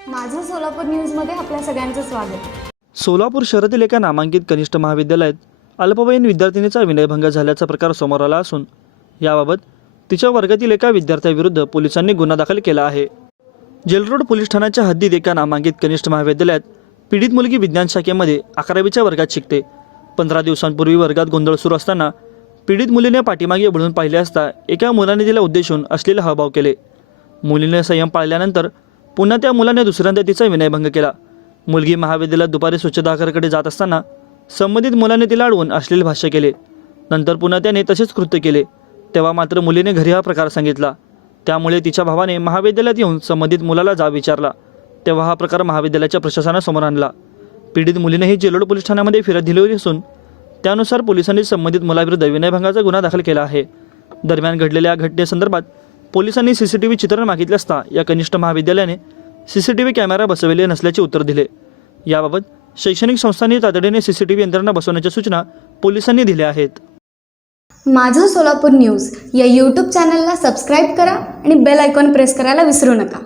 सोलापूर न्यूजमध्ये आपल्या सगळ्यांचं स्वागत. सोलापूर शहरातील एका नामांकित कनिष्ठ महाविद्यालयात अल्पवयीन विद्यार्थिनीचा विनयभंग झाल्याचा प्रकार समोर आला असून याबाबत तिच्या वर्गातील एका विद्यार्थ्याविरुद्ध पोलिसांनी गुन्हा दाखल केला आहे. जेलरोड पोलीस ठाण्याच्या हद्दीत एका नामांकित कनिष्ठ महाविद्यालयात पीडित मुलगी विज्ञान शाखेमध्ये अकरावीच्या वर्गात शिकते. पंधरा दिवसांपूर्वी वर्गात गोंधळ सुरू असताना पीडित मुलीने पाठीमागे वळून पाहिले असता एका मुलाने तिला उद्देशून असलेले हावभाव केले. मुलीने संयम पाळल्यानंतर पुन्हा त्या मुलाने दुसऱ्यांदा तिचा विनयभंग केला. मुलगी महाविद्यालयात दुपारी स्वच्छतागृहाकडे जात असताना संबंधित मुलाने तिला अडवून अश्लील भाष्य केले. नंतर पुन्हा त्याने तसेच कृत्य केले. तेव्हा मात्र मुलीने घरी हा प्रकार सांगितला. त्यामुळे तिच्या भावाने महाविद्यालयात येऊन संबंधित मुलाला जाब विचारला. तेव्हा हा प्रकार महाविद्यालयाच्या प्रशासनासमोर आणला. पीडित मुलीनेही जेलोड पोलीस ठाण्यामध्ये फिरत दिली असून त्यानुसार पोलिसांनी संबंधित मुलाविरुद्ध विनयभंगाचा गुन्हा दाखल केला आहे. दरम्यान घडलेल्या घटनेसंदर्भात पोलिसांनी सी सी टी व्ही चित्रण मागितले असता या कनिष्ठ महाविद्यालयाने C C T V camera बसवलेले नसल्याचे उत्तर दिले. याबाबत शैक्षणिक संस्थांनी तातडीने सी सी टी व्ही यंत्रणा बसवण्याच्या सूचना पोलिसांनी दिल्या आहेत. माझं सोलापूर न्यूज या यूट्यूब चॅनलला सबस्क्राईब करा आणि बेल आयकॉन प्रेस करायला विसरू नका.